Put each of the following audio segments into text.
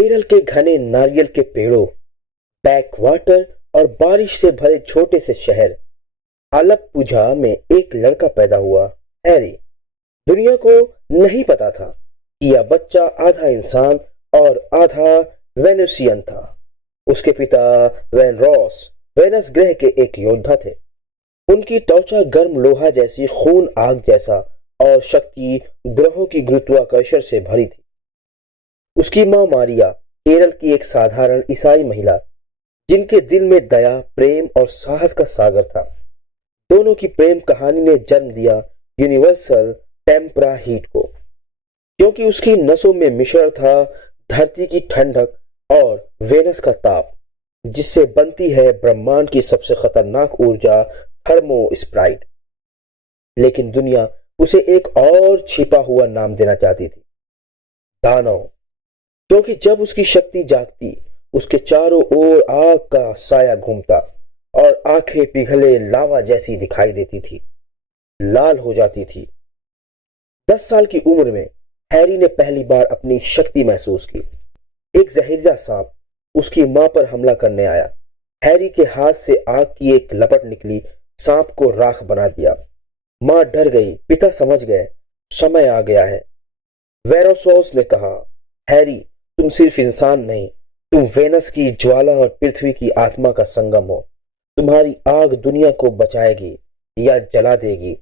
केरल के घने नारियल के पेड़ों, बैक वाटर और बारिश से भरे छोटे से शहर आलप्पुझा में एक लड़का पैदा हुआ, हैरी। दुनिया को नहीं पता था कि यह बच्चा आधा इंसान और आधा वेनुसियन था। उसके पिता वेनरॉस वेनस ग्रह के एक योद्धा थे। उनकी त्वचा गर्म लोहा जैसी, खून आग जैसा और शक्ति ग्रहों की गुरुत्वाकर्षण से भरी थी। उसकी मां मारिया केरल की एक साधारण ईसाई महिला, जिनके दिल में दया, प्रेम और साहस का सागर था। दोनों की प्रेम कहानी ने जन्म दिया यूनिवर्सल टेम्परा हीट को, क्योंकि उसकी नसों में मिश्रण था धरती की ठंडक और वेनस का ताप, जिससे बनती है ब्रह्मांड की सबसे खतरनाक ऊर्जा थर्मो स्प्राइट। लेकिन दुनिया उसे एक और छिपा हुआ नाम देना चाहती थी, दानव, क्योंकि जब उसकी शक्ति जागती, उसके चारों ओर आग का साया घूमता और आंखें पिघले लावा जैसी दिखाई देती थी, लाल हो जाती थी। 10 साल की उम्र में हैरी ने पहली बार अपनी शक्ति महसूस की। एक जहरीला सांप उसकी मां पर हमला करने आया। हैरी के हाथ से आग की एक लपट निकली, सांप को राख बना दिया। मां डर गई, पिता समझ गए समय आ गया है। वेरोसोस ने कहा, हैरी, तुम सिर्फ इंसान नहीं, तुम वेनस की ज्वाला और पृथ्वी की आत्मा का संगम हो। तुम्हारी आग दुनिया को बचाएगी या जला देगी,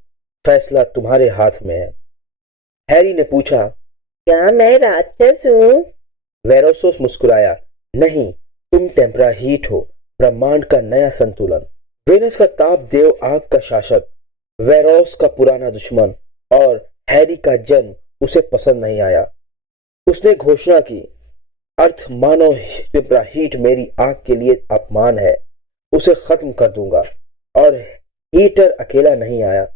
फैसला तुम्हारे हाथ में है। हैरी ने पूछा, क्या मैं राक्षस हूं? वेरोसोस मुस्कुराया, नहीं, तुम टेम्परा हीट हो, ब्रह्मांड का नया संतुलन। वेनस का ताप देव, आग का शासक, वेरोस का पुराना दुश्मन, और हैरी का जन्म उसे पसंद नहीं आया। उसने घोषणा की, अर्थ मानो टेम्परा हीट मेरी आग के लिए अपमान है, उसे खत्म कर दूंगा। और हीटर अकेला नहीं आया,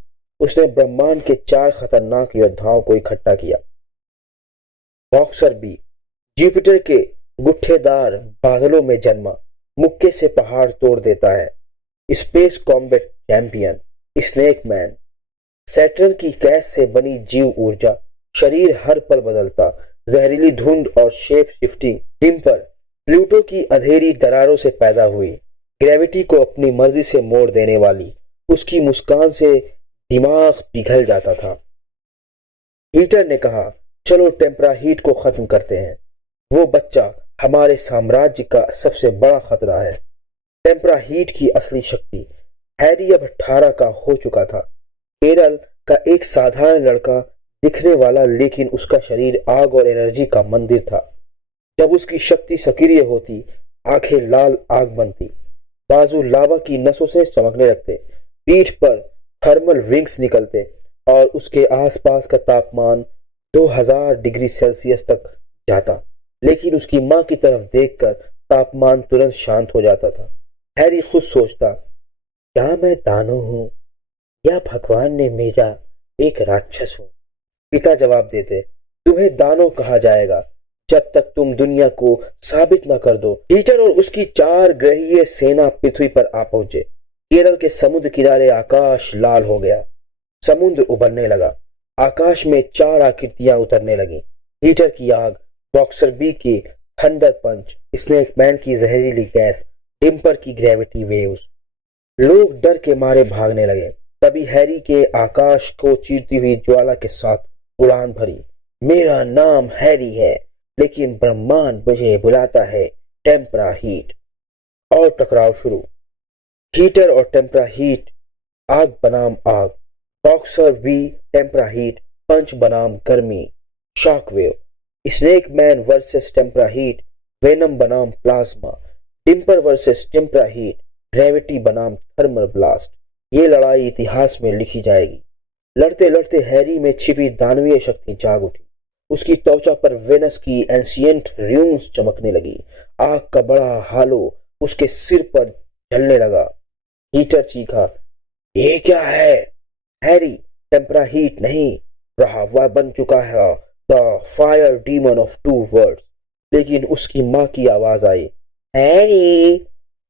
उसने ब्रह्मांड के 4 खतरनाक योद्धाओं को इकट्ठा किया। बॉक्सर बी जुपिटर के गुट्ठेदार बादलों में जन्मा, मुक्के से पहाड़ तोड़ देता है। Space combat champion snake man, Saturn की गैस से बनी जीव ऊर्जा, शरीर हर पल बदलता, जहरीली धुंध और शेप शिफ्टिंग डिम्पर, प्लूटो की अंधेरी दरारों से पैदा हुई, ग्रेविटी को अपनी मर्जी से मोड़ देने वाली। उसकी मुस्कान से दिमाग पिघल जाता था। हीटर ने कहा, चलो टेम्परा हीट को खत्म करते हैं। वो बच्चा हमारे साम्राज्य का सबसे बड़ा खतरा है। टेम्परा हीट की असली शक्ति। हैरी अब 18 का हो चुका था। केरल का एक साधारण लड़का, दिखने वाला, लेकिन उसका शरीर आग और एनर्जी का मंदिर था। जब उसकी शक्ति सक्रिय होती, आंखें लाल आग बनती, बाजू लावा की नसों से चमकने लगते, पीठ पर थर्मल विंग्स निकलते और उसके आसपास का तापमान 2000 डिग्री सेल्सियस तक जाता। लेकिन उसकी मां की तरफ देखकर तापमान तुरंत शांत हो जाता था। हैरी खुद सोचता, क्या मैं दानव हूं या भगवान ने मेरा एक राक्षस हूं? पिता जवाब देते, तुम्हें दानव कहा जाएगा जब तक तुम दुनिया को साबित न कर दो। हीटर और उसकी 4 ग्रहीय सेना पृथ्वी पर आ पहुंचे। केरल के समुद्र किनारे आकाश लाल हो गया, समुद्र उभरने लगा, आकाश में 4 आकृतियां उतरने लगी। हीटर की आग, बॉक्सर बी की थंडर पंच, स्नेक मैन की जहरीली गैस, डिम्पर की ग्रेविटी वेव्स। लोग डर के मारे भागने लगे। तभी हैरी के आकाश को चीरती हुई ज्वाला के साथ उड़ान भरी। मेरा नाम हैरी है, लेकिन ब्रह्मांड मुझे बुलाता है टेम्परा हीट। और टकराव शुरू। हीटर और टेम्परा हीट, आग बनाम आग। Boxer B tempura heat, punch बनाम गर्मी, shockwave. Snake man versus tempura heat, venom बनाम plasma. Dimper versus tempura heat, gravity बनाम थर्मल ब्लास्ट। ये लड़ाई इतिहास में लिखी जाएगी। लड़ते लड़ते हैरी में छिपी दानवीय शक्ति जाग उठी। उसकी त्वचा पर वेनस की एंशिएंट र्यून्स चमकने लगी। आग का बड़ा हालो उसके सिर पर जलने लगा। हीटर चीखा, ये क्या है? हैरी, टेम्परा हीट नहीं रहा, वह बन चुका है the fire demon of 2 worlds. लेकिन उसकी मां की आवाज आई, हैरी,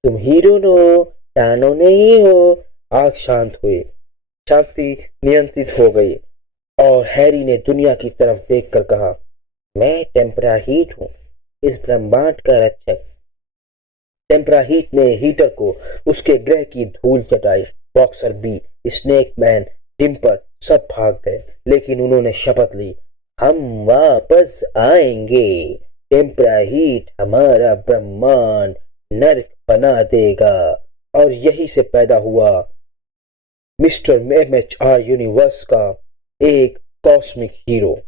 तुम हीरो हो, दानव नहीं हो। आग शांत हुई, शक्ति नियंत्रित हो गई और हैरी ने दुनिया की तरफ देखकर कहा, मैं टेम्परा हीट हूं, इस ब्रह्मांड का रक्षक। टेम्पराहीट ने हीटर को उसके ग्रह की धूल चटाई। बॉक्सर बी, स्नेक मैन, डिम्पर सब भाग गए, लेकिन उन्होंने शपथ ली, हम वापस आएंगे। टेम्पराहीट हमारा ब्रह्मांड नर्क बना देगा। और यही से पैदा हुआ मिस्टर MHR यूनिवर्स का एक कॉस्मिक हीरो।